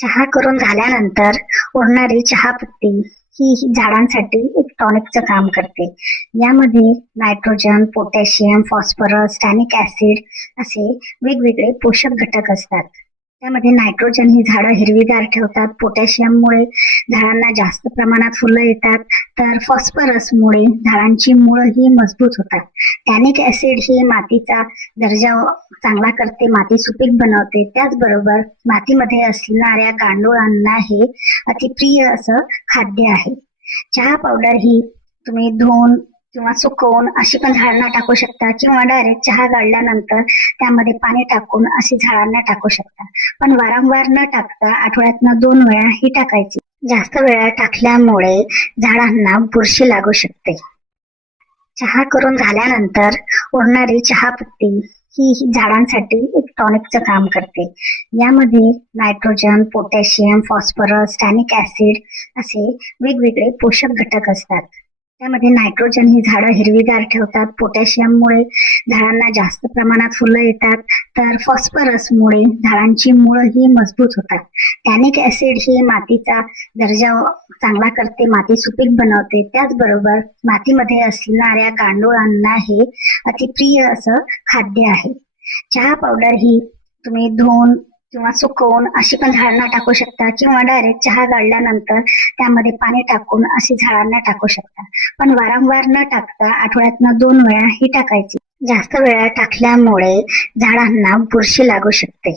चहा करून झाल्यानंतर उरणारी चहापत्ती ही झाडांसाठी एक टॉनिकचं काम करते. यामध्ये nitrogen, potassium, phosphorus, tannic acid असे वेगवेगळे पोषक घटक असतात. त्यामध्ये नायट्रोजन ही झाडं हिरवीगार ठेवतात, पोटॅशियममुळे झाडांना जास्त प्रमाणात फुलं येतात, तर फॉस्फरसमुळे झाडांची मुळं ही मजबूत होतात. टॅनिक ऍसिड ही मातीचा दर्जा चांगला करते, माती सुपीक बनवते. त्याचबरोबर मातीमध्ये असणाऱ्या गांडुळांना हे अतिप्रिय असं खाद्य आहे. चहा पावडर ही तुम्ही धुवून किंवा सुकवून अशी पण झाडांना टाकू शकता किंवा डायरेक्ट चहा गाळल्यानंतर त्यामध्ये पाणी टाकून अशी झाडांना टाकू शकता. पण वारंवार न टाकता आठवड्यातनं 2 वेळा ही टाकायची. जास्त वेळा टाकल्यामुळे झाडांना बुरशी लागू शकते. चहा करून झाल्यानंतर उरणारी चहापत्ती ही झाडांसाठी एक टॉनिकचं काम करते. यामध्ये nitrogen, potassium, phosphorus, tannic acid असे वेगवेगळे पोषक घटक असतात. त्यामध्ये नायट्रोजन ही झाडं हिरवीगार ठेवतात, पोटॅशियममुळे झाडांना जास्त प्रमाणात फुलं येतात, तर फॉस्फरसमुळे झाडांची मुळं ही मजबूत होतात. टॅनिक ऍसिड ही मातीचा दर्जा चांगला करते, माती सुपीक बनवते. त्याचबरोबर मातीमध्ये असणाऱ्या गांडुळांना हे अतिप्रिय असं खाद्य आहे. चहा पावडर ही तुम्ही धुवून किंवा सुकवून अशी पण झाडांना टाकू शकता किंवा डायरेक्ट चहा गाळल्यानंतर त्यामध्ये पाणी टाकून अशी झाडांना टाकू शकता. पण वारंवार न टाकता आठवड्यातनं 2 वेळा ही टाकायची. जास्त वेळा टाकल्यामुळे झाडांना बुरशी लागू शकते.